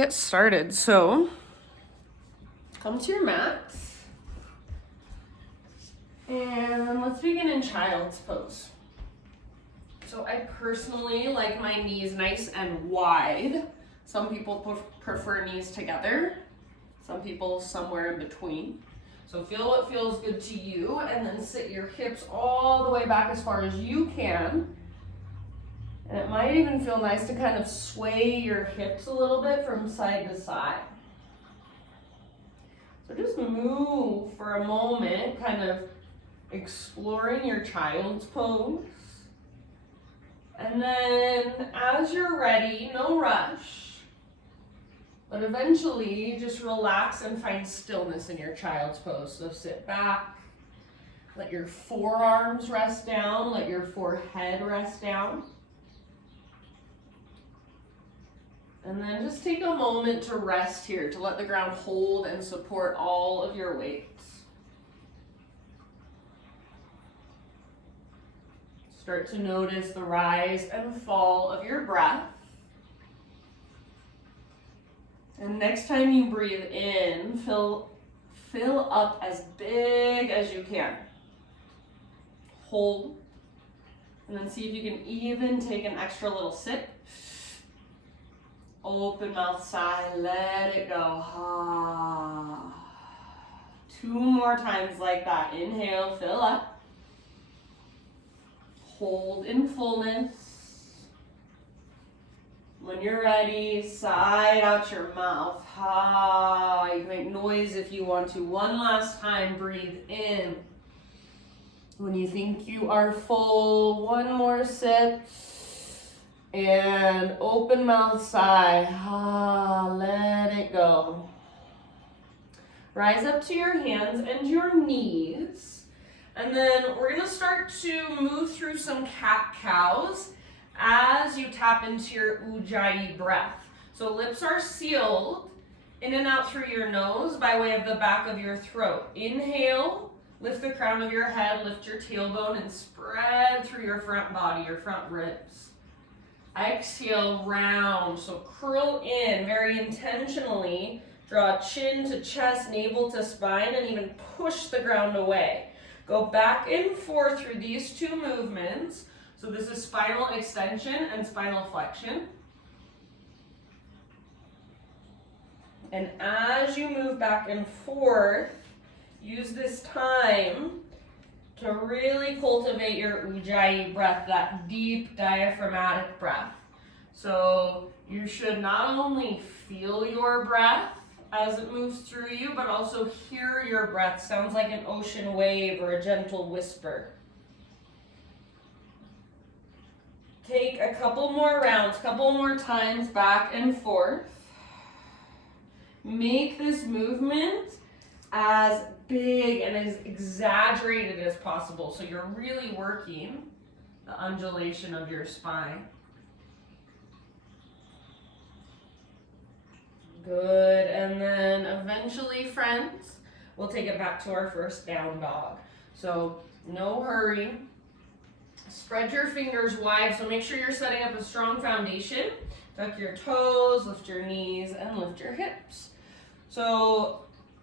Get started. So come to your mats and let's begin in child's pose. So I personally like my knees nice and wide. Some people prefer knees together, some people somewhere in between. So feel what feels good to you, and then sit your hips all the way back as far as you can. And it might even feel nice to kind of sway your hips a little bit from side to side. So just move for a moment, kind of exploring your child's pose. And then as you're ready, no rush, but eventually just relax and find stillness in your child's pose. So sit back, let your forearms rest down, let your forehead rest down. And then just take a moment to rest here, to let the ground hold and support all of your weights. Start to notice the rise and fall of your breath. And next time you breathe in, fill up as big as you can. Hold. And then see if you can even take an extra little sip. Open mouth sigh, let it go. Ah. 2 more times like that. Inhale, fill up. Hold in fullness. When you're ready, sigh out your mouth. Ah. You can make noise if you want to. One last time, breathe in. When you think you are full, one more sip. And open mouth sigh. Ah, let it go. Rise up to your hands and your knees. And then we're going to start to move through some cat-cows as you tap into your Ujjayi breath. So lips are sealed, in and out through your nose by way of the back of your throat. Inhale, lift the crown of your head, lift your tailbone, and spread through your front body, your front ribs. Exhale, round, so curl in very intentionally. Draw chin to chest, navel to spine, and even push the ground away. Go back and forth through these 2 movements. So this is spinal extension and spinal flexion. And as you move back and forth, use this time to really cultivate your Ujjayi breath, that deep diaphragmatic breath. So you should not only feel your breath as it moves through you, but also hear your breath. Sounds like an ocean wave or a gentle whisper. Take a couple more rounds, couple more times back and forth. Make this movement as big and as exaggerated as possible. So you're really working the undulation of your spine. Good, and then eventually, friends, we'll take it back to our first down dog. So no hurry. Spread your fingers wide, so make sure you're setting up a strong foundation. Tuck your toes, lift your knees, and lift your hips. So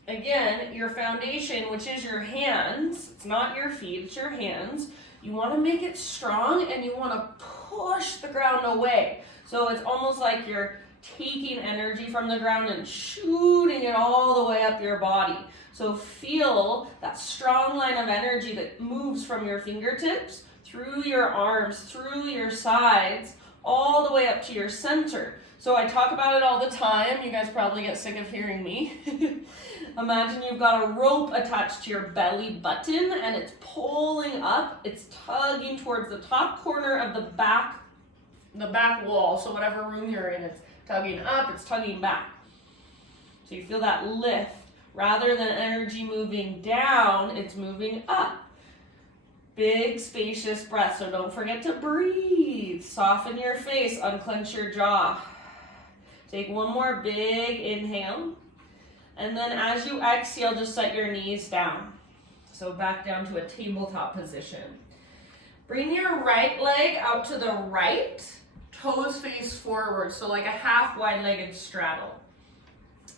again, your foundation, which is your hands, it's not your feet, it's your hands. You want to make it strong and you want to push the ground away. So it's almost like you're taking energy from the ground and shooting it all the way up your body. So feel that strong line of energy that moves from your fingertips, through your arms, through your sides, all the way up to your center. So I talk about it all the time. You guys probably get sick of hearing me. Imagine you've got a rope attached to your belly button and it's pulling up. It's tugging towards the top corner of the back wall. So whatever room you're in, it's tugging up, it's tugging back. So you feel that lift. Rather than energy moving down, it's moving up. Big, spacious breath. So don't forget to breathe. Soften your face, unclench your jaw. Take one more big inhale. And then as you exhale, just set your knees down. So back down to a tabletop position. Bring your right leg out to the right, toes face forward, so like a half wide-legged straddle.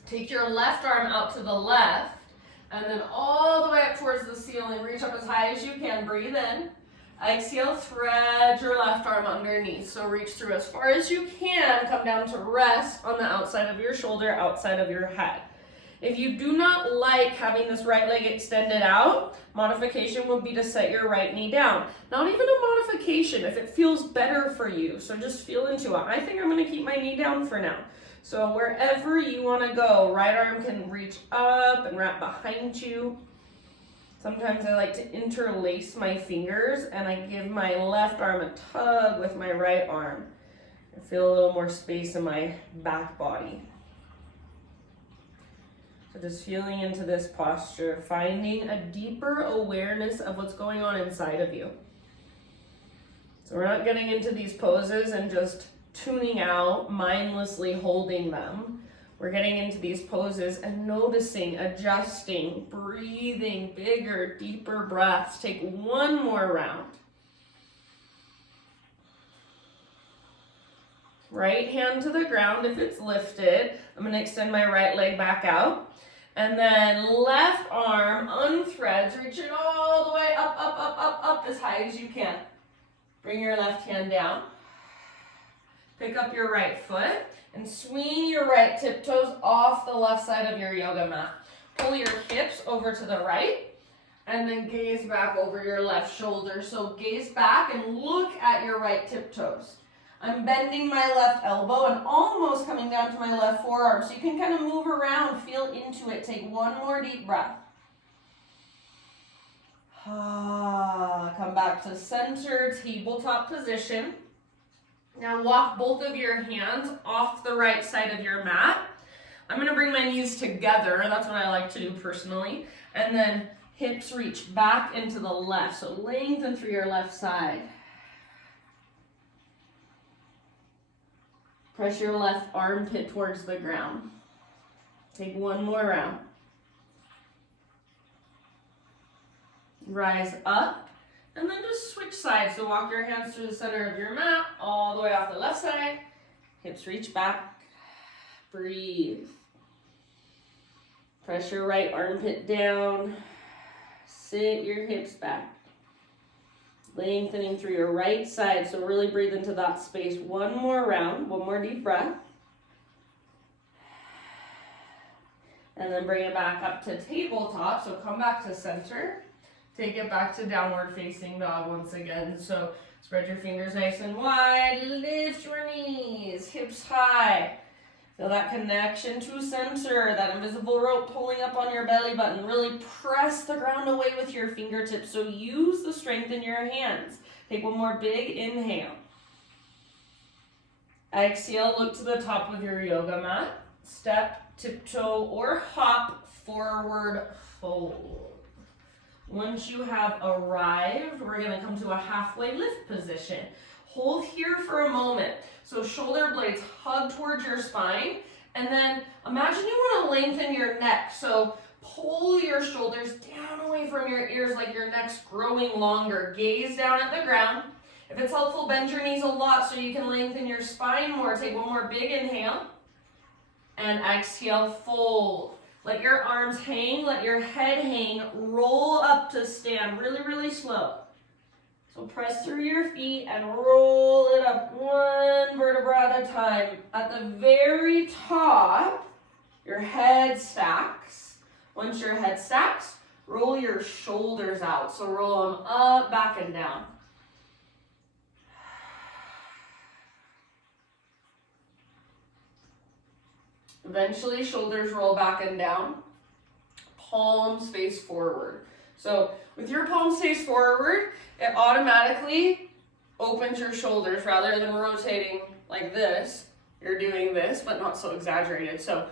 Take your left arm out to the left, and then all the way up towards the ceiling. Reach up as high as you can. Breathe in. Exhale, thread your left arm underneath. So reach through as far as you can. Come down to rest on the outside of your shoulder, outside of your head. If you do not like having this right leg extended out, modification would be to set your right knee down. Not even a modification, if it feels better for you. So just feel into it. I think I'm going to keep my knee down for now. So wherever you want to go, right arm can reach up and wrap behind you. Sometimes I like to interlace my fingers and I give my left arm a tug with my right arm. I feel a little more space in my back body. So just feeling into this posture, finding a deeper awareness of what's going on inside of you. So we're not getting into these poses and just tuning out, mindlessly holding them. We're getting into these poses and noticing, adjusting, breathing, bigger, deeper breaths. Take one more round. Right hand to the ground if it's lifted. I'm going to extend my right leg back out. And then left arm unthreads, reach it all the way up, up, up, up, up as high as you can. Bring your left hand down. Pick up your right foot and swing your right tiptoes off the left side of your yoga mat. Pull your hips over to the right and then gaze back over your left shoulder. So gaze back and look at your right tiptoes. I'm bending my left elbow and almost coming down to my left forearm. So you can kind of move around, feel into it. Take one more deep breath. Come back to center, tabletop position. Now walk both of your hands off the right side of your mat. I'm going to bring my knees together. That's what I like to do personally. And then hips reach back into the left. So lengthen through your left side. Press your left armpit towards the ground. Take one more round. Rise up. And then just switch sides. So walk your hands through the center of your mat, all the way off the left side. Hips reach back. Breathe. Press your right armpit down. Sit your hips back. Lengthening through your right side. So really breathe into that space. One more round. One more deep breath. And then bring it back up to tabletop. So come back to center. Take it back to downward facing dog once again. So spread your fingers nice and wide. Lift your knees, hips high. Feel that connection to center, that invisible rope pulling up on your belly button. Really press the ground away with your fingertips. So use the strength in your hands. Take one more big inhale. Exhale, look to the top of your yoga mat. Step, tiptoe, or hop, forward fold. Once you have arrived, we're going to come to a halfway lift position. Hold here for a moment. So shoulder blades hug towards your spine. And then imagine you want to lengthen your neck. So pull your shoulders down away from your ears like your neck's growing longer. Gaze down at the ground. If it's helpful, bend your knees a lot so you can lengthen your spine more. Take one more big inhale. And exhale, fold. Let your arms hang, let your head hang, roll up to stand, really, really slow. So press through your feet and roll it up one vertebra at a time. At the very top, your head stacks. Once your head stacks, roll your shoulders out. So roll them up, back, and down. Eventually, shoulders roll back and down. Palms face forward. So with your palms face forward, it automatically opens your shoulders rather than rotating like this. You're doing this, but not so exaggerated. So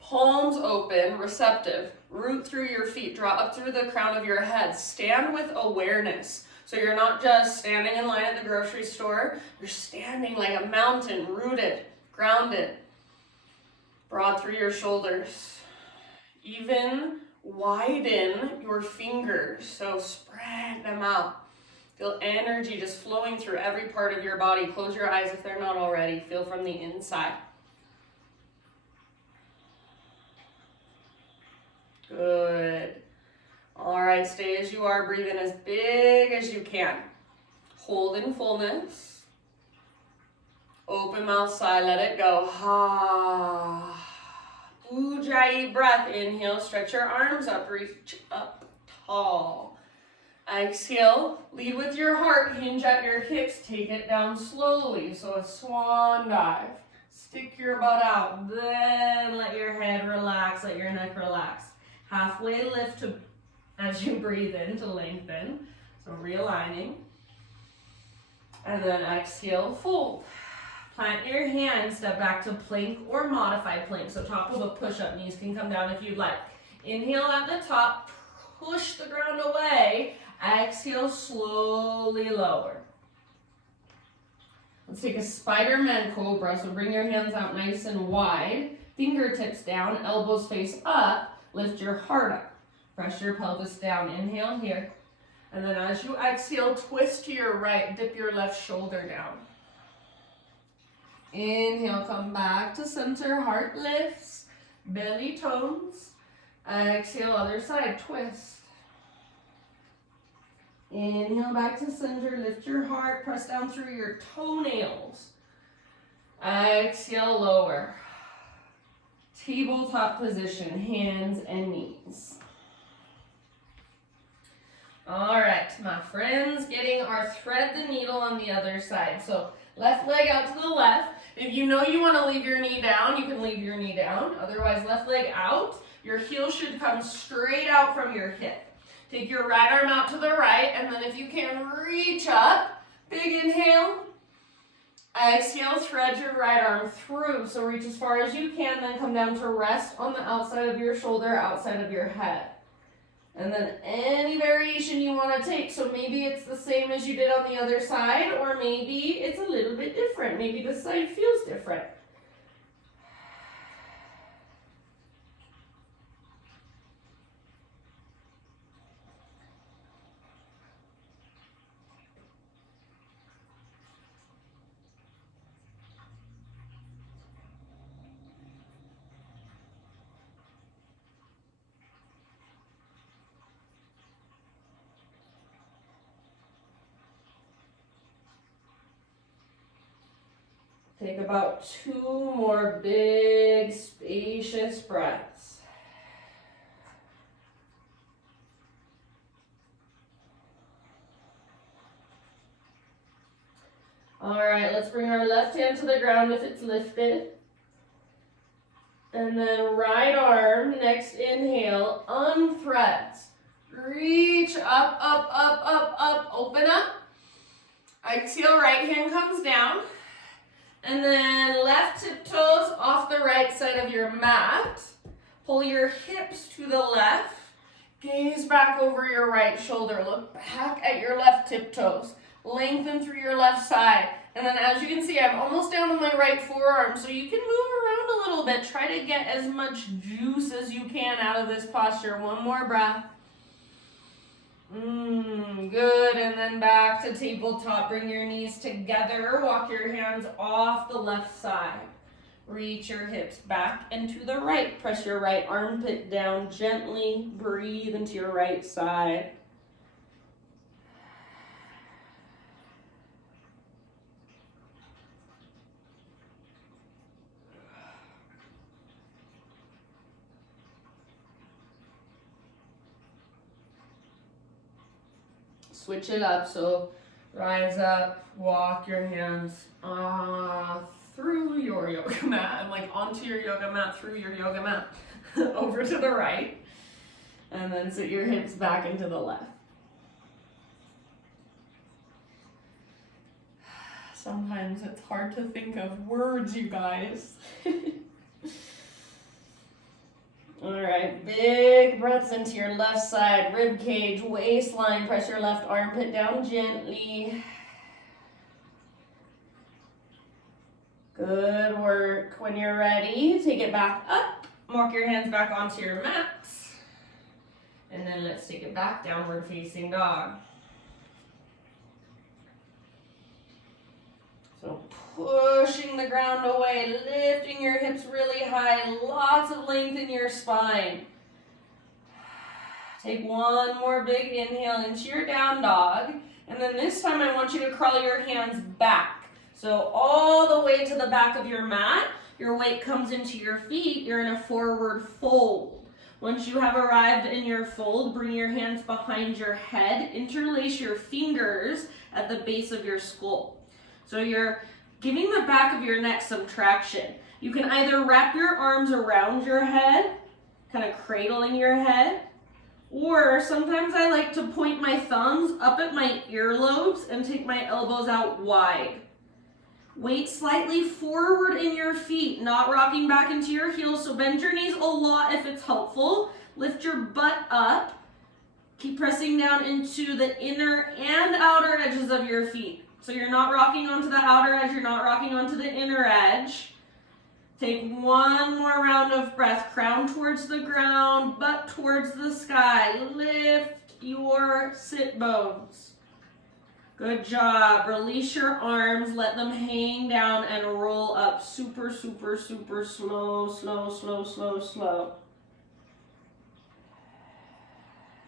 palms open, receptive. Root through your feet. Draw up through the crown of your head. Stand with awareness. So you're not just standing in line at the grocery store. You're standing like a mountain, rooted, grounded. Broad through your shoulders. Even widen your fingers, so spread them out. Feel energy just flowing through every part of your body. Close your eyes if they're not already. Feel from the inside. Good. All right, stay as you are. Breathe in as big as you can. Hold in fullness. Open mouth, sigh, let it go. Ha. Ujjayi breath. Inhale, stretch your arms up, reach up tall. Exhale, lead with your heart, hinge at your hips, take it down slowly. So a swan dive. Stick your butt out, then let your head relax, let your neck relax. Halfway lift to, as you breathe in to lengthen. So realigning. And then exhale, fold. Plant your hands, step back to plank or modified plank. So top of a push-up, knees can come down if you'd like. Inhale at the top, push the ground away. Exhale, slowly lower. Let's take a Spider-Man Cobra. So bring your hands out nice and wide. Fingertips down, elbows face up. Lift your heart up. Press your pelvis down. Inhale here. And then as you exhale, twist to your right. Dip your left shoulder down. Inhale, come back to center. Heart lifts. Belly tones. Exhale, other side. Twist. Inhale back to center, lift your heart, press down through your toenails. Exhale, lower. Tabletop position, hands and knees. All right, my friends, getting our thread the needle on the other side. So left leg out to the left. If you know you want to leave your knee down, you can leave your knee down. Otherwise, left leg out. Your heel should come straight out from your hip. Take your right arm out to the right, and then if you can, reach up. Big inhale. Exhale, thread your right arm through. So reach as far as you can, then come down to rest on the outside of your shoulder, outside of your head. And then any variation you want to take. So maybe it's the same as you did on the other side, or maybe it's a little bit different. Maybe this side feels different. Take about 2 more big, spacious breaths. All right, let's bring our left hand to the ground if it's lifted. And then right arm, next inhale, unthreads. Reach up, up, up, up, up, open up. Exhale, right hand comes down. And then left tiptoes off the right side of your mat. Pull your hips to the left. Gaze back over your right shoulder. Look back at your left tiptoes. Lengthen through your left side. And then as you can see, I'm almost down on my right forearm. So you can move around a little bit. Try to get as much juice as you can out of this posture. One more breath. Good, and then back to tabletop. Bring your knees together. Walk your hands off the left side. Reach your hips back and to the right. Press your right armpit down gently. Breathe into your right side. Switch it up, so rise up, walk your hands through your yoga mat, and like onto your yoga mat, through your yoga mat, over to the right, and then sit your hips back into the left. Sometimes it's hard to think of words, you guys. All right, big breaths into your left side, rib cage, waistline. Press your left armpit down gently. Good work. When you're ready, take it back up. Walk your hands back onto your mat. And then let's take it back, downward facing dog. So pushing the ground away, lifting your hips really high, lots of length in your spine. Take one more big inhale into your down dog. And then this time I want you to crawl your hands back. So all the way to the back of your mat. Your weight comes into your feet. You're in a forward fold. Once you have arrived in your fold, bring your hands behind your head. Interlace your fingers at the base of your skull. So you're giving the back of your neck some traction. You can either wrap your arms around your head, kind of cradling your head, or sometimes I like to point my thumbs up at my earlobes and take my elbows out wide. Weight slightly forward in your feet, not rocking back into your heels, so bend your knees a lot if it's helpful. Lift your butt up. Keep pressing down into the inner and outer edges of your feet. So you're not rocking onto the outer edge, you're not rocking onto the inner edge. Take one more round of breath. Crown towards the ground, butt towards the sky. Lift your sit bones. Good job. Release your arms. Let them hang down and roll up. Super, super, super slow, slow, slow, slow, slow.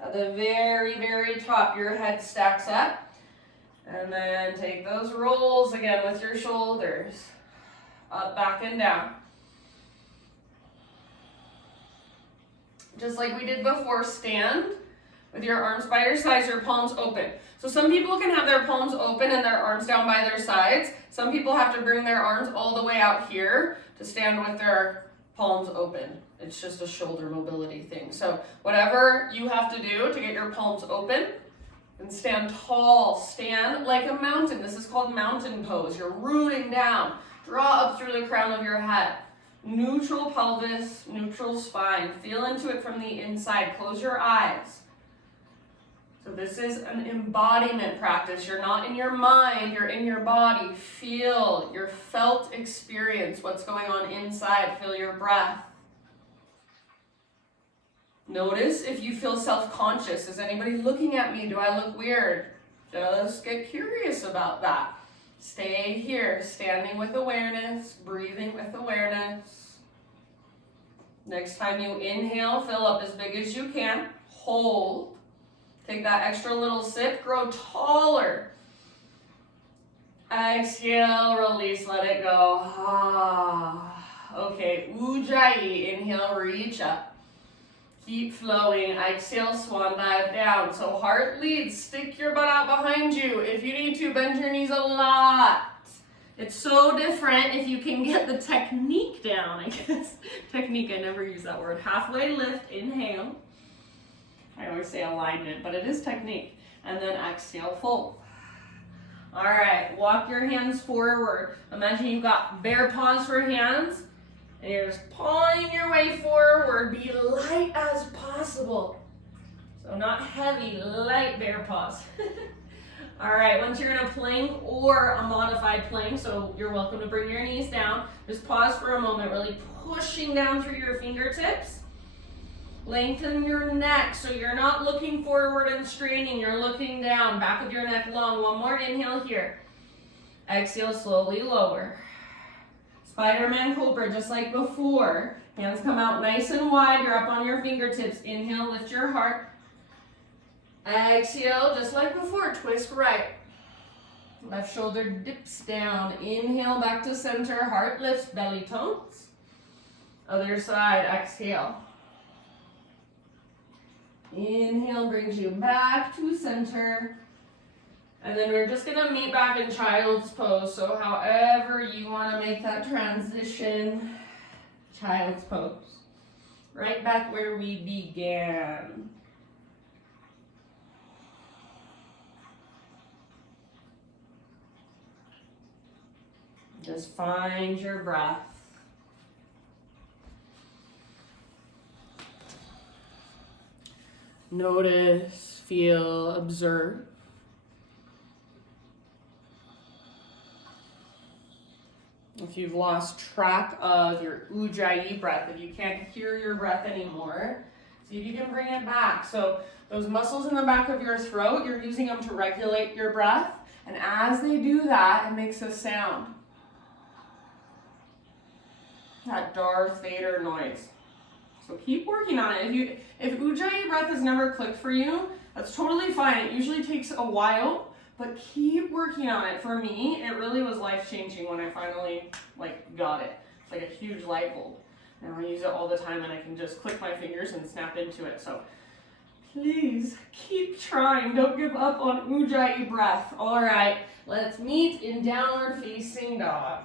At the very, very top, your head stacks up. And then take those rolls again with your shoulders. Up, back, and down. Just like we did before, stand with your arms by your sides, your palms open. So some people can have their palms open and their arms down by their sides. Some people have to bring their arms all the way out here to stand with their palms open. It's just a shoulder mobility thing. So whatever you have to do to get your palms open, and stand tall, stand like a mountain. This is called mountain pose. You're rooting down. Draw up through the crown of your head. Neutral pelvis, neutral spine. Feel into it from the inside. Close your eyes. So this is an embodiment practice. You're not in your mind, you're in your body. Feel your felt experience, what's going on inside. Feel your breath. Notice if you feel self-conscious. Is anybody looking at me? Do I look weird? Just get curious about that. Stay here, standing with awareness, breathing with awareness. Next time you inhale, fill up as big as you can. Hold. Take that extra little sip, grow taller. Exhale, release, let it go. Okay, Ujjayi, inhale, reach up. Keep flowing. Exhale, swan dive down. So heart leads. Stick your butt out behind you. If you need to, bend your knees a lot. It's so different if you can get the technique down, I guess. Technique, I never use that word. Halfway lift, inhale. I always say alignment, but it is technique. And then exhale, fold. All right, walk your hands forward. Imagine you've got bear paws for hands. And you're just pawing your way forward. Be light as possible. So not heavy, light bear paws. All right, once you're in a plank or a modified plank, so you're welcome to bring your knees down. Just pause for a moment, really pushing down through your fingertips. Lengthen your neck so you're not looking forward and straining. You're looking down, back of your neck long. One more inhale here. Exhale, slowly lower. Spider-Man Cobra, just like before. Hands come out nice and wide. You're up on your fingertips. Inhale, lift your heart. Exhale, just like before, twist right. Left shoulder dips down. Inhale, back to center. Heart lifts, belly tones. Other side, exhale. Inhale brings you back to center. And then we're just going to meet back in child's pose. So however you want to make that transition, child's pose. Right back where we began. Just find your breath. Notice, feel, observe. If you've lost track of your Ujjayi breath, if you can't hear your breath anymore, see if you can bring it back. So those muscles in the back of your throat, you're using them to regulate your breath. And as they do that, it makes a sound. That Darth Vader noise. So keep working on it. If Ujjayi breath has never clicked for you, that's totally fine. It usually takes a while, but keep working on it. For me, it really was life-changing when I finally got it. It's like a huge light bulb. Now I use it all the time and I can just click my fingers and snap into it. So please keep trying. Don't give up on Ujjayi breath. All right, let's meet in downward facing dog.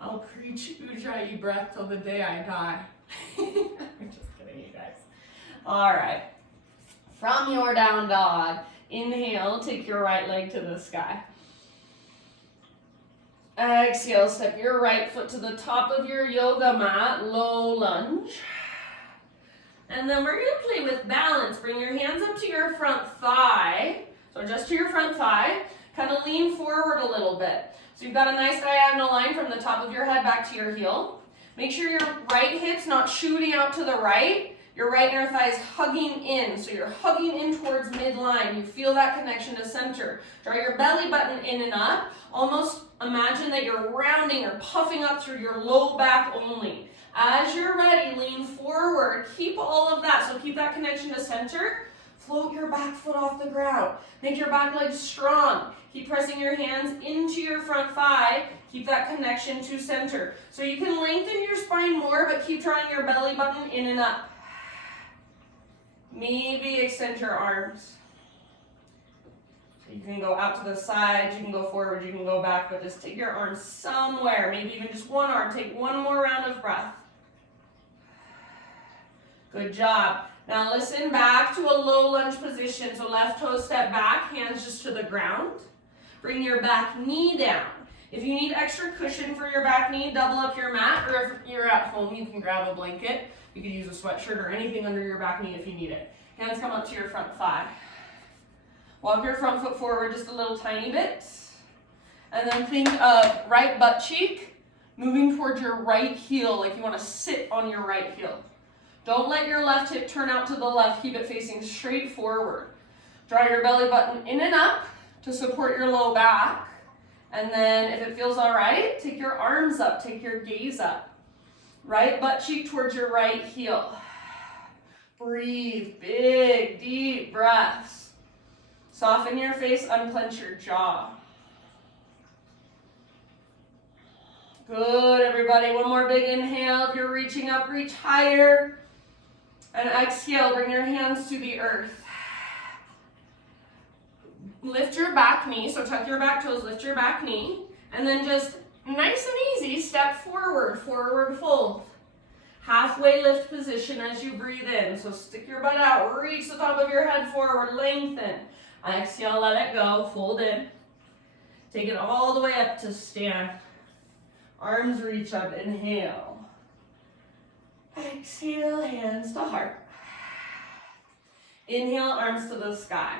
I'll preach Ujjayi breath till the day I die. I'm just kidding, you guys. All right. From your down dog, inhale, take your right leg to the sky. Exhale, step your right foot to the top of your yoga mat, low lunge. And then we're going to play with balance. Bring your hands up to your front thigh. So just to your front thigh. Kind of lean forward a little bit. So you've got a nice diagonal line from the top of your head back to your heel. Make sure your right hip's not shooting out to the right. Your right inner thigh is hugging in. So you're hugging in towards midline. You feel that connection to center. Draw your belly button in and up. Almost imagine that you're rounding or puffing up through your low back only. As you're ready, lean forward. Keep all of that. So keep that connection to center. Float your back foot off the ground. Make your back leg strong. Keep pressing your hands into your front thigh. Keep that connection to center. So you can lengthen your spine more, but keep drawing your belly button in and up. Maybe extend your arms. So you can go out to the side, you can go forward, you can go back, but just take your arms somewhere. Maybe even just one arm. Take one more round of breath. Good job. Now listen, back to a low lunge position. So left toe step back, hands just to the ground. Bring your back knee down. If you need extra cushion for your back knee, double up your mat, or if you're at home, you can grab a blanket. You could use a sweatshirt or anything under your back knee if you need it. Hands come up to your front thigh. Walk your front foot forward just a little tiny bit. And then think of right butt cheek moving towards your right heel, like you want to sit on your right heel. Don't let your left hip turn out to the left. Keep it facing straight forward. Draw your belly button in and up to support your low back. And then if it feels all right, take your arms up, take your gaze up. Right butt cheek towards your right heel. Breathe, big, deep breaths. Soften your face, unclench your jaw. Good, everybody. One more big inhale. If you're reaching up, reach higher. And exhale, bring your hands to the earth. Lift your back knee, so tuck your back toes, lift your back knee, and then just nice and easy, step forward, forward fold. Halfway lift position as you breathe in, so stick your butt out, reach the top of your head forward, lengthen. Exhale, let it go, fold in. Take it all the way up to stand. Arms reach up, inhale. Exhale, hands to heart. Inhale, arms to the sky.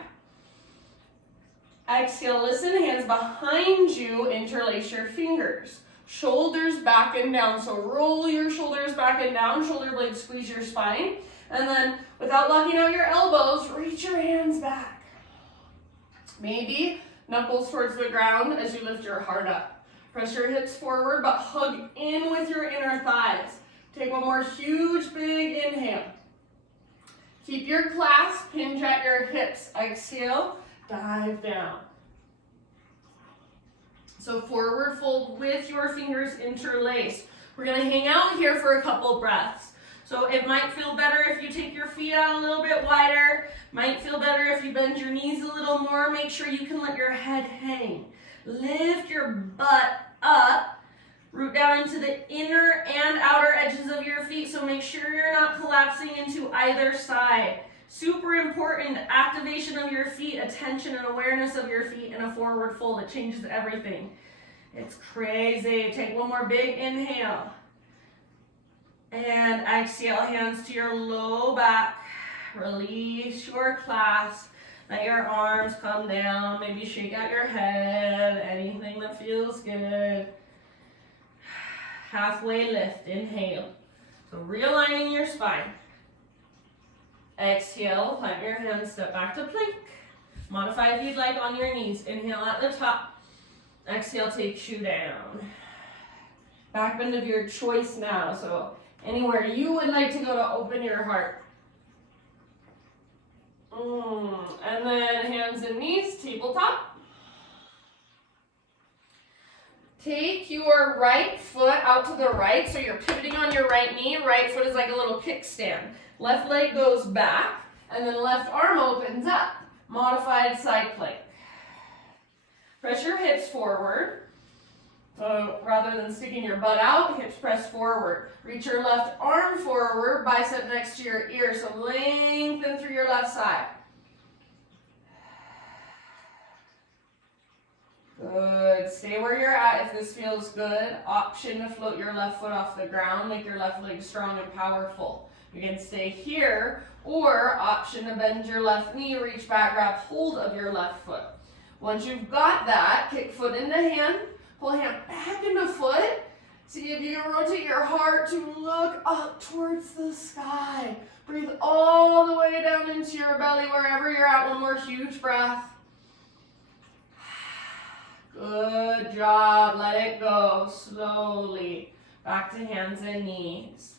Exhale, listen, hands behind you, interlace your fingers. Shoulders back and down, so roll your shoulders back and down, shoulder blades squeeze your spine, and then without locking out your elbows, reach your hands back. Maybe knuckles towards the ground as you lift your heart up. Press your hips forward, but hug in with your inner thighs. Take one more huge, big inhale. Keep your clasp, hinge at your hips. Exhale, dive down. So forward fold with your fingers interlaced. We're going to hang out here for a couple breaths. So it might feel better if you take your feet out a little bit wider. Might feel better if you bend your knees a little more. Make sure you can let your head hang. Lift your butt up. Root down into the inner and outer edges of your feet. So make sure you're not collapsing into either side. Super important, activation of your feet, attention and awareness of your feet in a forward fold. It changes everything. It's crazy. Take one more big inhale. And exhale, hands to your low back. Release your clasp. Let your arms come down. Maybe shake out your head. Anything that feels good. Halfway lift, inhale. So realigning your spine. Exhale, plant your hands, step back to plank. Modify if you'd like on your knees. Inhale at the top. Exhale, takes you down. Back bend of your choice now. So anywhere you would like to go to open your heart. And then hands and knees, tabletop. Take your right foot out to the right, so you're pivoting on your right knee. Right foot is like a little kickstand. Left leg goes back, and then left arm opens up. Modified side plank. Press your hips forward. So rather than sticking your butt out, hips press forward. Reach your left arm forward, bicep next to your ear, so lengthen through your left side. Good. Stay where you're at if this feels good. Option to float your left foot off the ground. Make your left leg strong and powerful. You can stay here, or option to bend your left knee, reach back, grab hold of your left foot. Once you've got that, kick foot into hand, pull hand back into foot. See if you can rotate your heart to look up towards the sky. Breathe all the way down into your belly wherever you're at. One more huge breath. Good job. Let it go slowly. Back to hands and knees.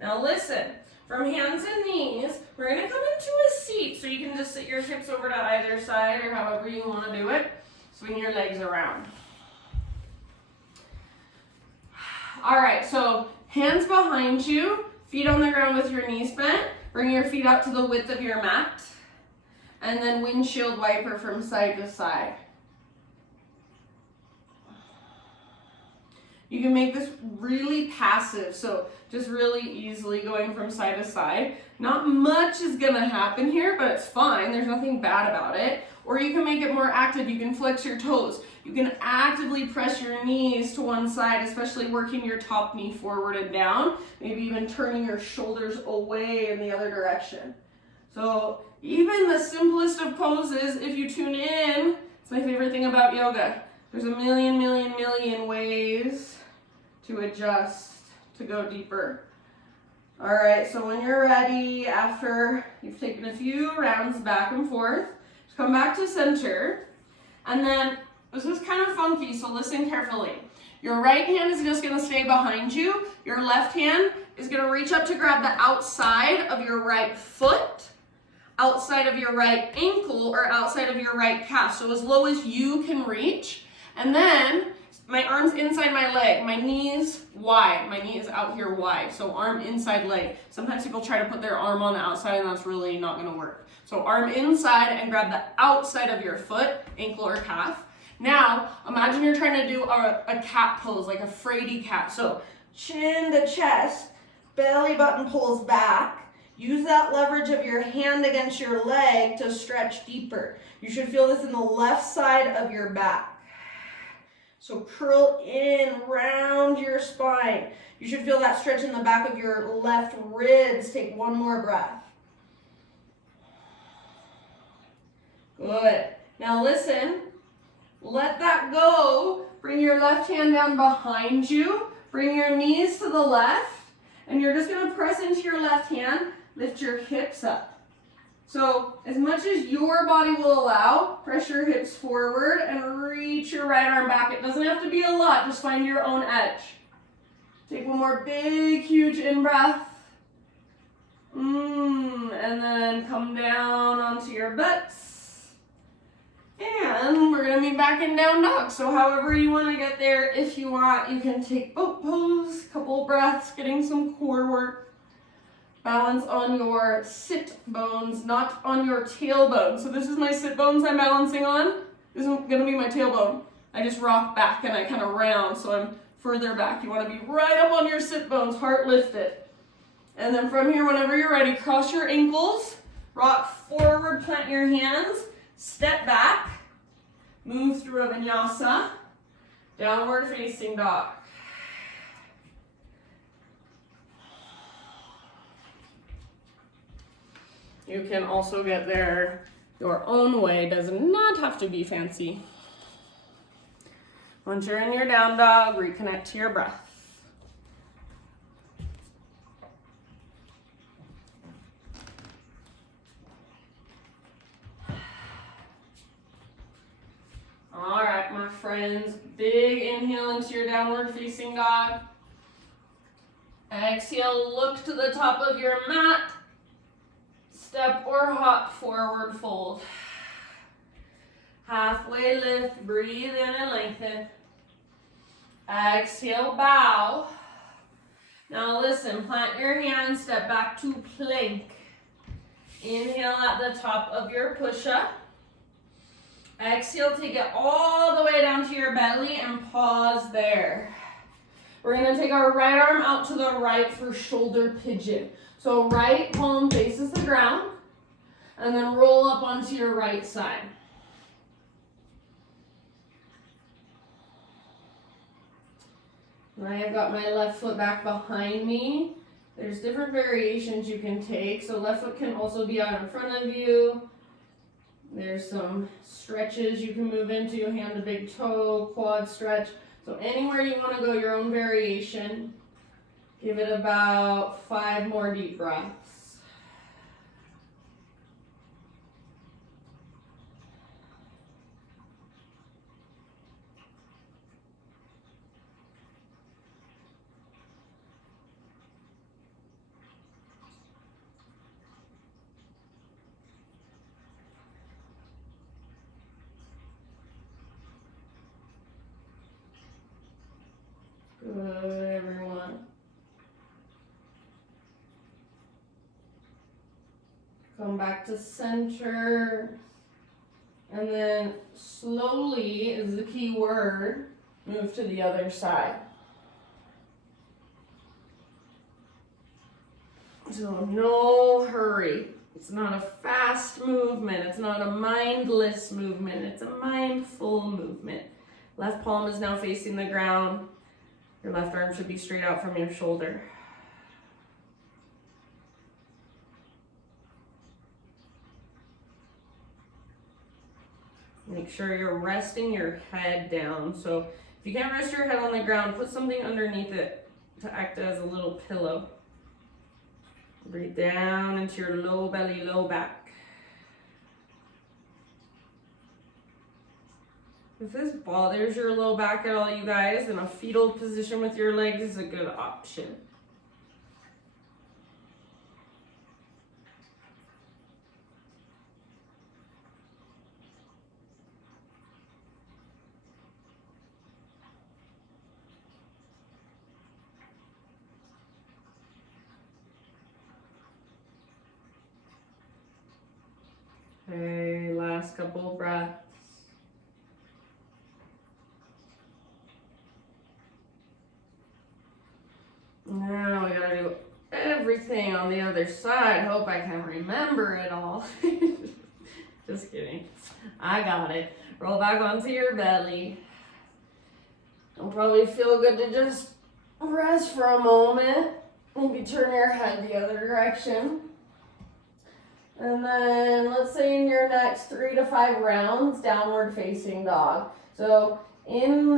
Now listen, from hands and knees, we're going to come into a seat. So you can just sit your hips over to either side or however you want to do it. Swing your legs around. All right, so hands behind you, feet on the ground with your knees bent. Bring your feet out to the width of your mat. And then windshield wiper from side to side. You can make this really passive, so just really easily going from side to side. Not much is gonna happen here, but it's fine. There's nothing bad about it. Or you can make it more active. You can flex your toes. You can actively press your knees to one side, especially working your top knee forward and down. Maybe even turning your shoulders away in the other direction. So even the simplest of poses, if you tune in, it's my favorite thing about yoga. There's a million ways to adjust, to go deeper. All right, so when you're ready, after you've taken a few rounds back and forth, just come back to center. And then, this is kind of funky, so listen carefully. Your right hand is just gonna stay behind you. Your left hand is gonna reach up to grab the outside of your right foot, outside of your right ankle, or outside of your right calf. So as low as you can reach. And then my arm's inside my leg, my knees wide. My knee is out here wide, so arm inside leg. Sometimes people try to put their arm on the outside and that's really not gonna work. So arm inside and grab the outside of your foot, ankle or calf. Now, imagine you're trying to do a cat pose, like a fraidy cat. So chin to chest, belly button pulls back. Use that leverage of your hand against your leg to stretch deeper. You should feel this in the left side of your back. So curl in, round your spine. You should feel that stretch in the back of your left ribs. Take one more breath. Good. Now listen, let that go. Bring your left hand down behind you. Bring your knees to the left. And you're just gonna press into your left hand. Lift your hips up. So as much as your body will allow, press your hips forward and reach your right arm back. It doesn't have to be a lot, just find your own edge. Take one more big, huge in-breath. And then come down onto your butts. And we're gonna be back in down dog. So however you wanna get there, if you want, you can take boat pose, couple breaths, getting some core work. Balance on your sit bones, not on your tailbone. So this is my sit bones I'm balancing on. This is gonna be my tailbone. I just rock back and I kind of round, so I'm further back. You wanna be right up on your sit bones, heart lifted. And then from here, whenever you're ready, cross your ankles, rock forward, plant your hands, step back, move through a vinyasa, downward facing dog. You can also get there your own way, does not have to be fancy. Once you're in your down dog, reconnect to your breath. All right, my friends, big inhale into your downward facing dog. Exhale, look to the top of your mat. Step or hop, forward fold. Halfway lift, breathe in and lengthen. Exhale, bow. Now listen, plant your hands, step back to plank. Inhale at the top of your push-up. Exhale, take it all the way down to your belly and pause there. We're gonna take our right arm out to the right for shoulder pigeon. So right palm faces the ground, and then roll up onto your right side. I have got my left foot back behind me. There's different variations you can take. So left foot can also be out in front of you. There's some stretches you can move into, hand to big toe, quad stretch. So anywhere you want to go, your own variation. Give it about 5 more deep breaths. Good, everyone. Come back to center. And then slowly is the key word. Move to the other side. So no hurry. It's not a fast movement. It's not a mindless movement. It's a mindful movement. Left palm is now facing the ground. Your left arm should be straight out from your shoulder. Make sure you're resting your head down. So if you can't rest your head on the ground, put something underneath it to act as a little pillow. Breathe down into your low belly, low back. If this bothers your low back at all, you guys, then a fetal position with your legs is a good option. Okay, last couple breaths. Now we gotta do everything on the other side. Hope I can remember it all. Just kidding. I got it. Roll back onto your belly. It'll probably feel good to just rest for a moment. Maybe turn your head the other direction. And then let's say in your next 3 to 5 rounds, downward facing dog. So in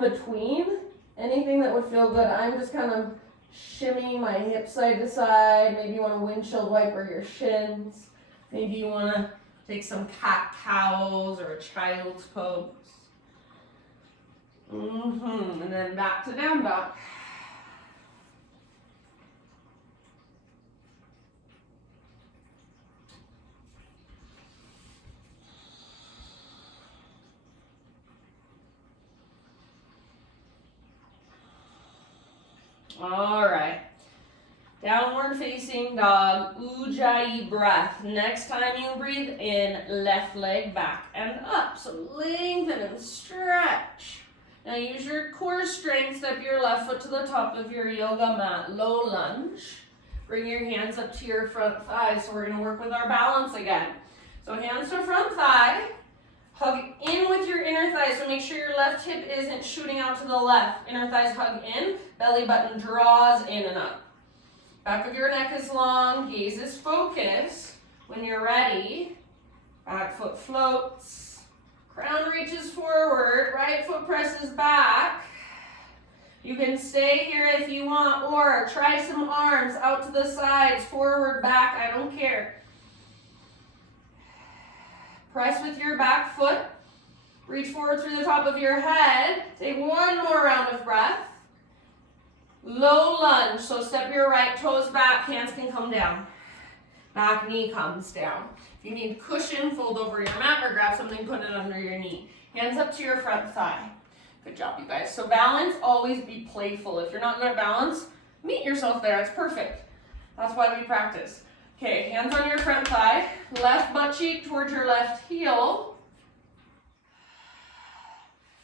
between, anything that would feel good, I'm just kind of shimmying my hips side to side. Maybe you want to windshield wiper your shins. Maybe you want to take some cat cows or a child's pose. And then back to down dog. All right, downward facing dog, Ujjayi breath. Next time you breathe in, left leg back and up. So lengthen and stretch. Now use your core strength, step your left foot to the top of your yoga mat, low lunge. Bring your hands up to your front thigh. So we're gonna work with our balance again. So hands to front thigh. Hug in with your inner thighs, so make sure your left hip isn't shooting out to the left. Inner thighs hug in, belly button draws in and up. Back of your neck is long, gaze is focused. When you're ready, back foot floats, crown reaches forward, right foot presses back. You can stay here if you want, or try some arms out to the sides, forward, back, I don't care. Press with your back foot. Reach forward through the top of your head. Take one more round of breath. Low lunge, so step your right toes back, hands can come down. Back knee comes down. If you need cushion, fold over your mat or grab something, put it under your knee. Hands up to your front thigh. Good job, you guys. So balance, always be playful. If you're not good at balance, meet yourself there. It's perfect. That's why we practice. Okay, hands on your front thigh. Left butt cheek towards your left heel.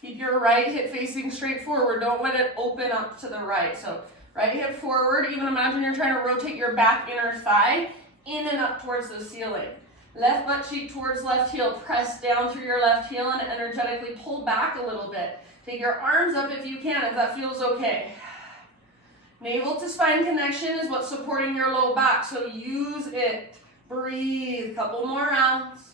Keep your right hip facing straight forward. Don't let it open up to the right. So right hip forward. Even imagine you're trying to rotate your back inner thigh in and up towards the ceiling. Left butt cheek towards left heel. Press down through your left heel and energetically pull back a little bit. Take your arms up if you can, if that feels okay. Navel to spine connection is what's supporting your low back, so use it. Breathe. Couple more rounds.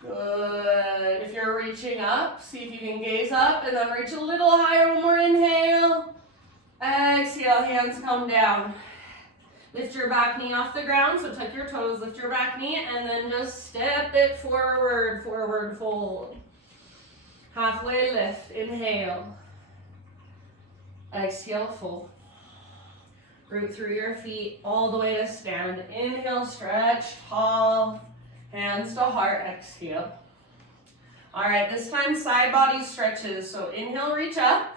Good. If you're reaching up, see if you can gaze up and then reach a little higher. One more inhale. Exhale, hands come down. Lift your back knee off the ground, so tuck your toes, lift your back knee, and then just step it forward, forward fold. Halfway lift, inhale. Exhale, fold. Root through your feet all the way to stand. Inhale, stretch, tall. Hands to heart, exhale. All right, this time side body stretches. So inhale, reach up.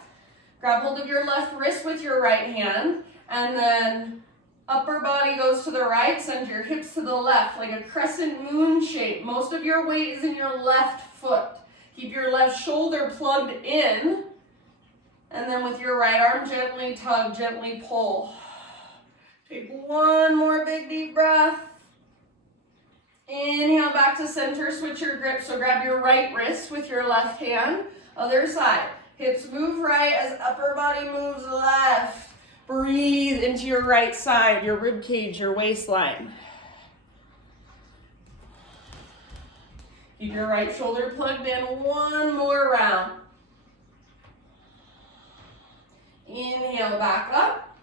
Grab hold of your left wrist with your right hand, and then upper body goes to the right, send your hips to the left, like a crescent moon shape. Most of your weight is in your left foot. Keep your left shoulder plugged in, and then with your right arm, gently tug, gently pull. Take one more big deep breath. Inhale back to center, switch your grip. So grab your right wrist with your left hand. Other side. Hips move right as upper body moves left. Breathe into your right side, your rib cage, your waistline. Keep your right shoulder plugged in. One more round. Inhale, back up.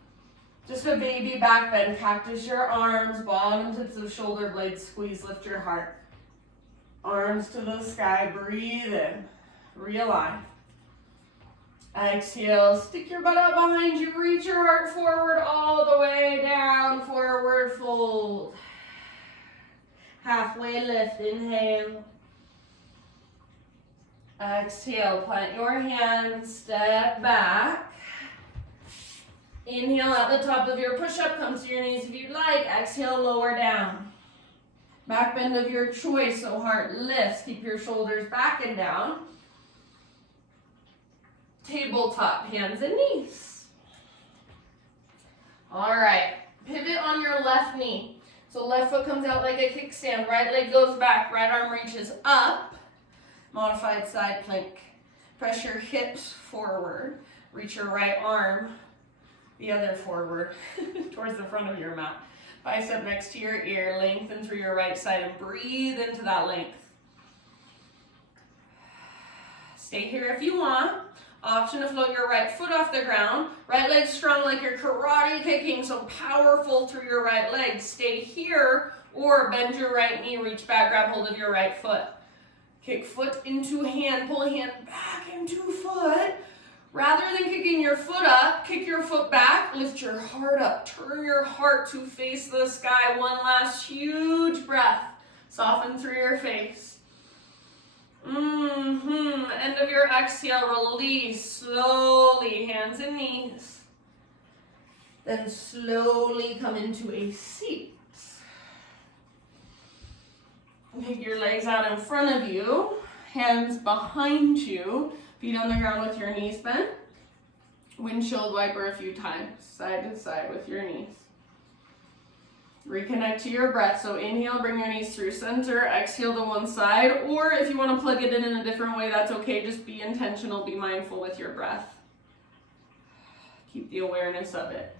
Just a baby back bend. Cactus your arms, bottom tips of shoulder blades squeeze, lift your heart. Arms to the sky, breathe in. Realign. Exhale, stick your butt out behind you, reach your heart forward all the way down, forward fold. Halfway lift, inhale. Exhale, plant your hands, step back. Inhale at the top of your push-up, come to your knees if you'd like. Exhale, lower down. Back bend of your choice, so heart lifts. Keep your shoulders back and down. Tabletop, hands and knees. All right, pivot on your left knee. So left foot comes out like a kickstand, right leg goes back, right arm reaches up. Modified side plank. Press your hips forward. Reach your right arm the other forward towards the front of your mat. Bicep next to your ear, lengthen through your right side and breathe into that length. Stay here if you want. Option to float your right foot off the ground. Right leg strong like you're karate kicking, so powerful through your right leg. Stay here or bend your right knee, reach back, grab hold of your right foot. Kick foot into hand, pull hand back into foot. Rather than kicking your foot up, kick your foot back, lift your heart up. Turn your heart to face the sky. One last huge breath. Soften through your face. End of your exhale, release slowly, hands and knees. Then slowly come into a seat. Take your legs out in front of you, hands behind you, feet on the ground with your knees bent. Windshield wiper a few times, side to side with your knees. Reconnect to your breath. So inhale, bring your knees through center, exhale to one side, or if you want to plug it in a different way, that's okay. Just be intentional, be mindful with your breath. Keep the awareness of it.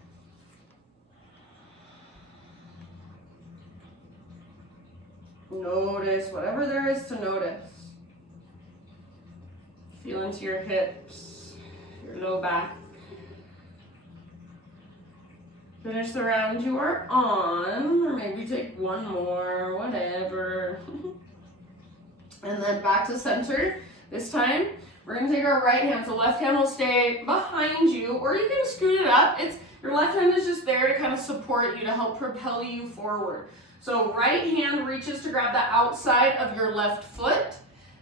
Notice whatever there is to notice. Feel into your hips, your low back. Finish the round you are on, or maybe take one more, whatever. And then back to center. This time, We're gonna take our right hand, so left hand will stay behind you, or you can scoot it up. Your left hand is just there to kind of support you, to help propel you forward. So right hand reaches to grab the outside of your left foot,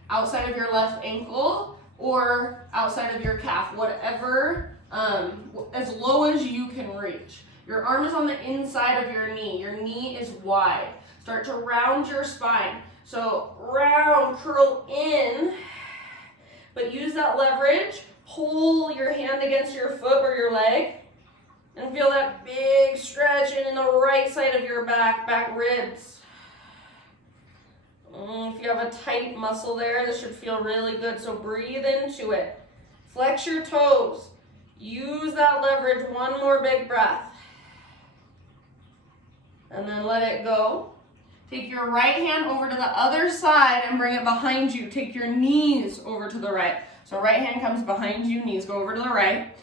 outside of your left ankle, or outside of your calf, whatever, as low as you can reach. Your arm is on the inside of your knee. Your knee is wide. Start to round your spine. So round, curl in, but use that leverage. Pull your hand against your foot or your leg and feel that big stretch in the right side of your back ribs. If you have a tight muscle there, this should feel really good. So breathe into it. Flex your toes. Use that leverage. One more big breath. And then let it go. Take your right hand over to the other side and bring it behind you. Take your knees over to the right. So right hand comes behind you, knees go over to the right.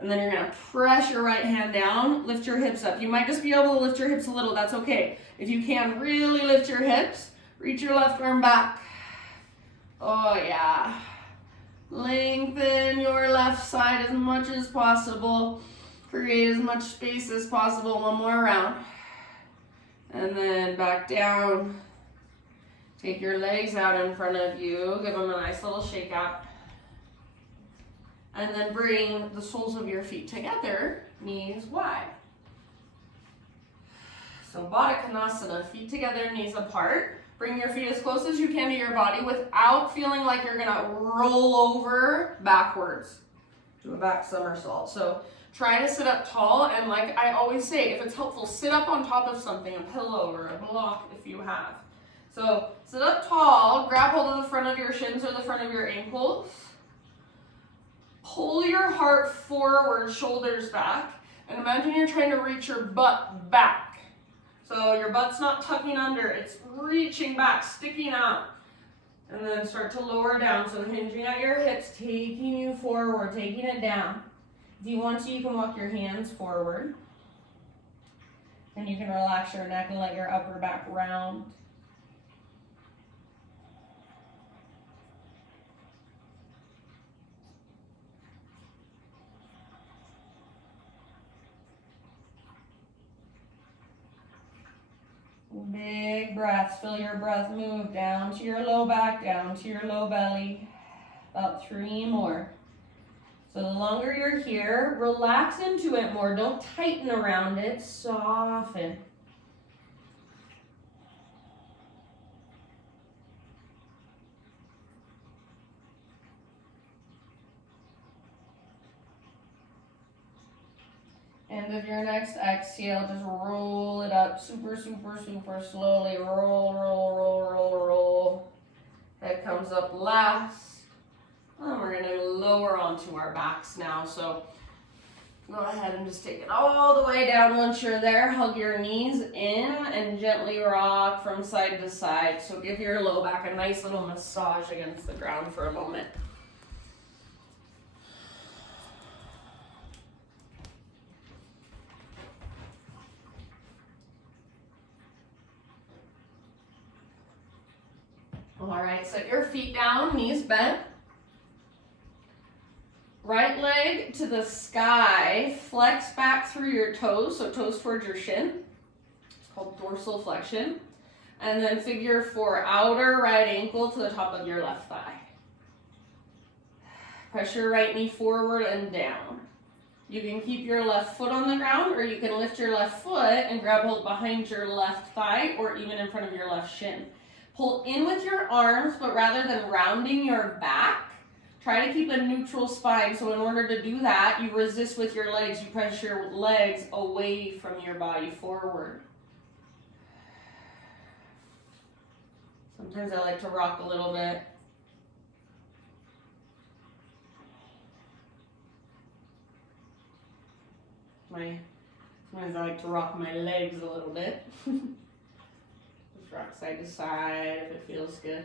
And then you're gonna press your right hand down, lift your hips up. You might just be able to lift your hips a little, that's okay. If you can, really lift your hips, reach your left arm back. Oh yeah. Lengthen your left side as much as possible. Create as much space as possible. One more round. And then back down. Take your legs out in front of you. Give them a nice little shake out. And then bring the soles of your feet together, knees wide. So Badakanasana, feet together, knees apart. Bring your feet as close as you can to your body without feeling like you're gonna roll over backwards. Do a back somersault. So try to sit up tall, and like I always say, if it's helpful, sit up on top of something, a pillow or a block if you have. So sit up tall, grab hold of the front of your shins or the front of your ankles. Pull your heart forward, shoulders back, and imagine you're trying to reach your butt back. So your butt's not tucking under, it's reaching back, sticking out. And then start to lower down, so hinging at your hips, taking you forward, taking it down. If you want to, you can walk your hands forward. And you can relax your neck and let your upper back round. Big breaths. Feel your breath move down to your low back, down to your low belly. About 3 more. So the longer you're here, relax into it more. Don't tighten around it, soften. End of your next exhale, just roll it up super, super, super slowly. Roll, roll, roll, roll, roll. Head comes up last. And we're going to lower onto our backs now. So go ahead and just take it all the way down. Once you're there, hug your knees in and gently rock from side to side. So give your low back a nice little massage against the ground for a moment. All right, set your feet down, knees bent. Right leg to the sky, flex back through your toes, so toes towards your shin. It's called dorsal flexion. And then figure 4, outer right ankle to the top of your left thigh. Press your right knee forward and down. You can keep your left foot on the ground, or you can lift your left foot and grab hold behind your left thigh, or even in front of your left shin. Pull in with your arms, but rather than rounding your back, try to keep a neutral spine. So in order to do that, you resist with your legs. You press your legs away from your body forward. Sometimes I like to rock a little bit. Sometimes I like to rock my legs a little bit. Just rock side to side if it feels good.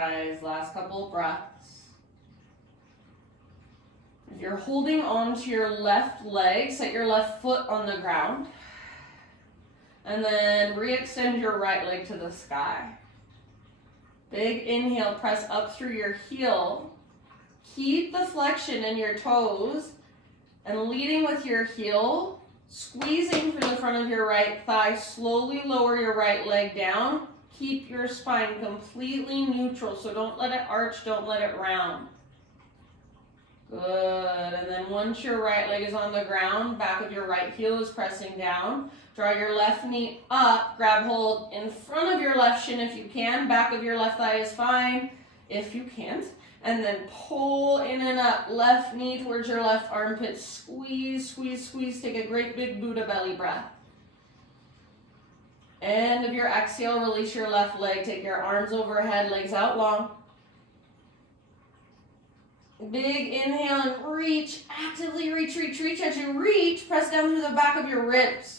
guys. Last couple breaths. If you're holding on to your left leg, set your left foot on the ground. And then re-extend your right leg to the sky. Big inhale, press up through your heel. Keep the flexion in your toes and leading with your heel, squeezing through the front of your right thigh. Slowly lower your right leg down. Keep your spine completely neutral, so don't let it arch, don't let it round. Good, and then once your right leg is on the ground, back of your right heel is pressing down. Draw your left knee up, grab hold in front of your left shin if you can. Back of your left thigh is fine if you can't. And then pull in and up, left knee towards your left armpit. Squeeze, squeeze, squeeze. Take a great big Buddha belly breath. End of your exhale, release your left leg. Take your arms overhead, legs out long. Big inhale and reach. Actively reach, reach, reach. As you reach, press down through the back of your ribs.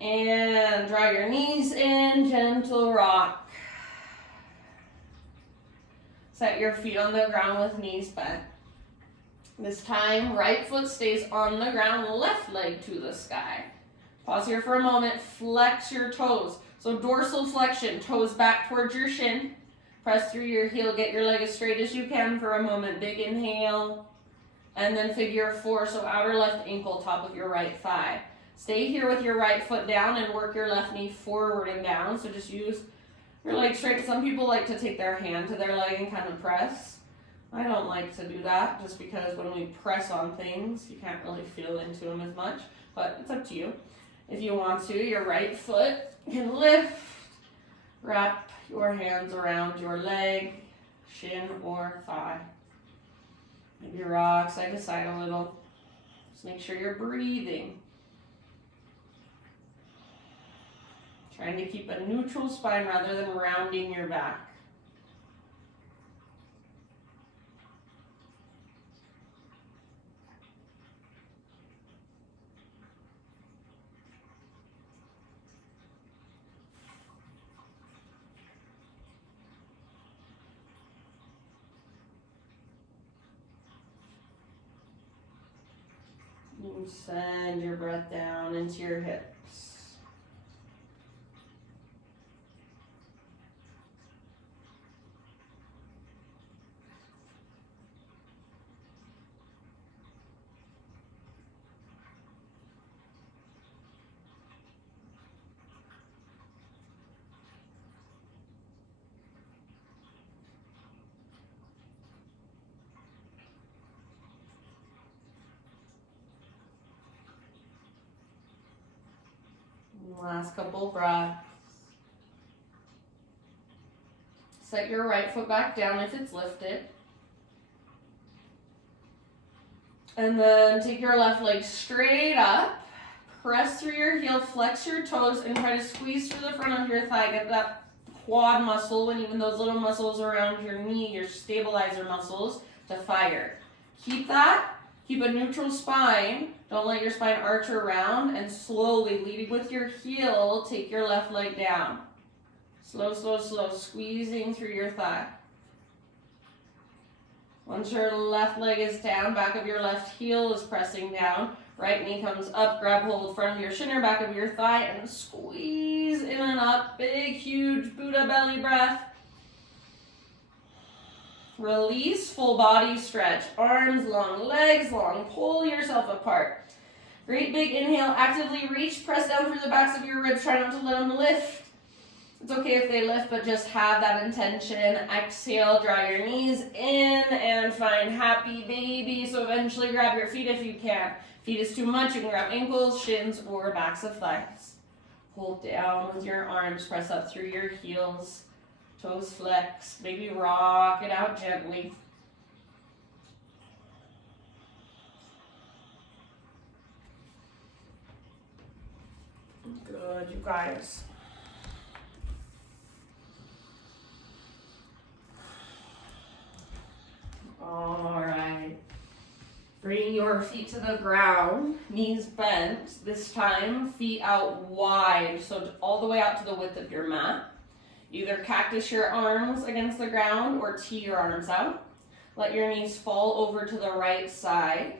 And draw your knees in, gentle rock. Set your feet on the ground with knees bent. This time, right foot stays on the ground, left leg to the sky. Pause here for a moment, flex your toes. So dorsal flexion, toes back towards your shin. Press through your heel, get your leg as straight as you can for a moment. Big inhale, and then figure four, so outer left ankle, top of your right thigh. Stay here with your right foot down and work your left knee forward and down. So just use your leg straight. Some people like to take their hand to their leg and kind of press. I don't like to do that just because when we press on things, you can't really feel into them as much, but it's up to you. If you want to, your right foot can lift, wrap your hands around your leg, shin or thigh. Maybe rock side to side a little. Just make sure you're breathing. Trying to keep a neutral spine rather than rounding your back. And send your breath down into your hips. Last couple breaths. Set your right foot back down if it's lifted. And then take your left leg straight up. Press through your heel, flex your toes, and try to squeeze through the front of your thigh. Get that quad muscle and even those little muscles around your knee, your stabilizer muscles, to fire. Keep that. Keep a neutral spine. Don't let your spine arch around, and slowly, leading with your heel, take your left leg down. Slow, slow, slow, squeezing through your thigh. Once your left leg is down, back of your left heel is pressing down. Right knee comes up, grab hold front of your shin or back of your thigh, and squeeze in and up. Big, huge Buddha belly breath. Release, full body stretch. Arms long, legs long. Pull yourself apart. Great big inhale. Actively reach. Press down through the backs of your ribs. Try not to let them lift. It's okay if they lift, but just have that intention. Exhale, draw your knees in and find happy baby. So eventually grab your feet if you can. Feet is too much. You can grab ankles, shins, or backs of thighs. Hold down with your arms. Press up through your heels. Toes flex, maybe rock it out gently. Good, you guys. All right. Bring your feet to the ground, knees bent. This time, feet out wide, so all the way out to the width of your mat. Either cactus your arms against the ground or tee your arms out. Let your knees fall over to the right side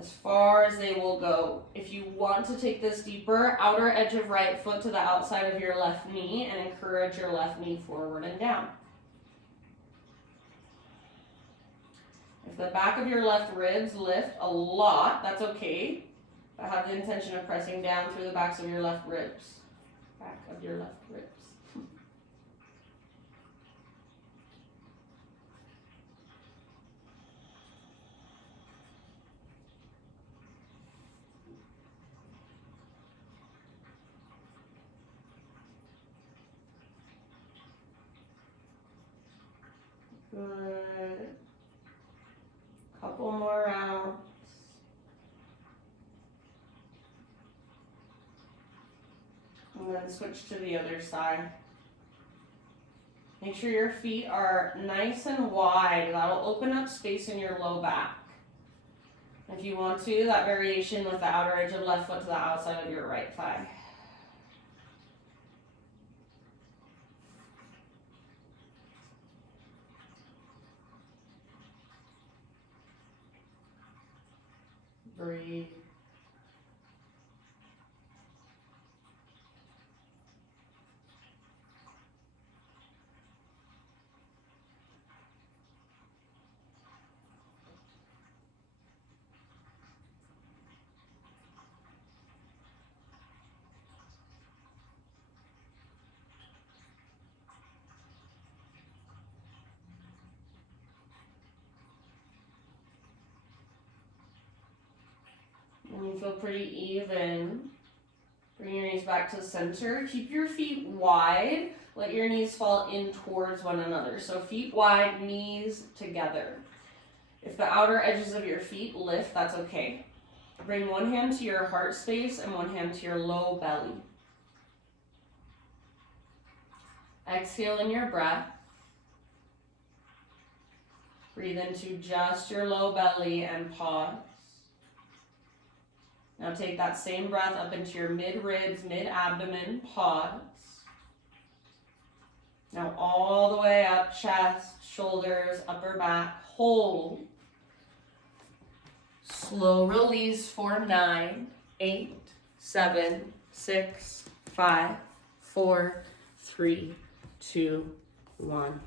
as far as they will go. If you want to take this deeper, outer edge of right foot to the outside of your left knee and encourage your left knee forward and down. If the back of your left ribs lift a lot, that's okay. But have the intention of pressing down through the backs of your left ribs. Back of your left ribs. Good. Couple more rounds. And then switch to the other side. Make sure your feet are nice and wide. That'll open up space in your low back. If you want to, that variation with the outer edge of left foot to the outside of your right thigh. Breathe. And you feel pretty even. Bring your knees back to the center. Keep your feet wide. Let your knees fall in towards one another. So feet wide, knees together. If the outer edges of your feet lift, that's okay. Bring one hand to your heart space and one hand to your low belly. Exhale in your breath. Breathe into just your low belly and pause. Now take that same breath up into your mid-ribs, mid-abdomen, pause. Now all the way up, chest, shoulders, upper back, hold. Slow release for 9, 8, 7, 6, 5, 4, 3, 2, 1.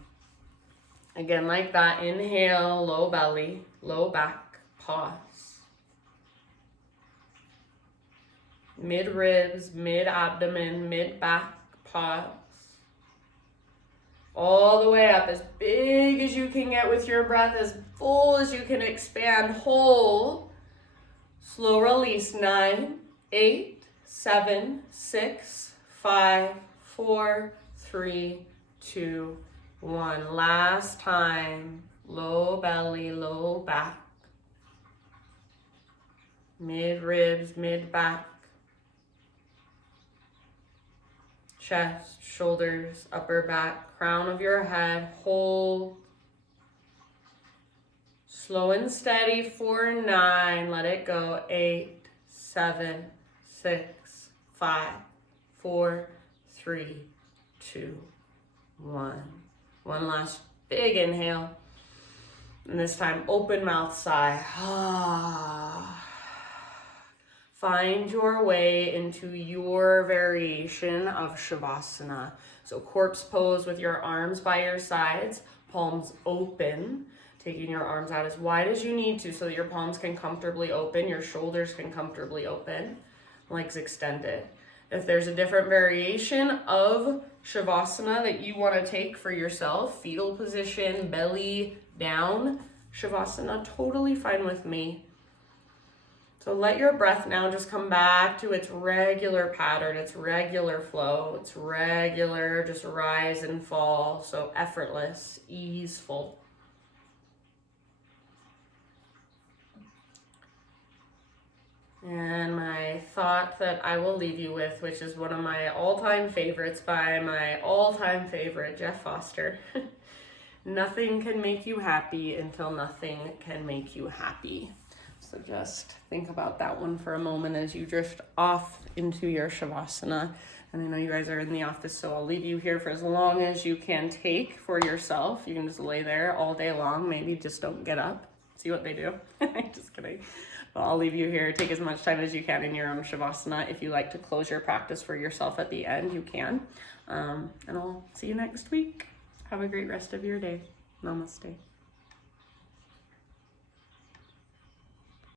Again, like that, inhale, low belly, low back, pause. Mid-ribs, mid-abdomen, mid-back, pause. All the way up, as big as you can get with your breath, as full as you can expand, hold. Slow release, 9, 8, 7, 6, 5, 4, 3, 2, 1. Last time, low belly, low back. Mid-ribs, mid-back. Chest, shoulders, upper back, crown of your head, hold. Slow and steady for 9, let it go, 8, 7, 6, 5, 4, 3, 2, 1. One last big inhale. And this time, open mouth sigh. Find your way into your variation of Shavasana. So corpse pose with your arms by your sides, palms open, taking your arms out as wide as you need to so that your palms can comfortably open, your shoulders can comfortably open, legs extended. If there's a different variation of Shavasana that you want to take for yourself, fetal position, belly down, Shavasana, totally fine with me. So let your breath now just come back to its regular pattern, its regular flow, its regular just rise and fall, so effortless, easeful. And my thought that I will leave you with, which is one of my all-time favorites by my all-time favorite, Jeff Foster. Nothing can make you happy until nothing can make you happy. So So just think about that one for a moment as you drift off into your Shavasana. And I know you guys are in the office, so I'll leave you here for as long as you can take for yourself. You can just lay there all day long. Maybe just don't get up. See what they do. Just kidding. But I'll leave you here. Take as much time as you can in your own Shavasana. If you like to close your practice for yourself at the end, you can. And I'll see you next week. Have a great rest of your day. Namaste.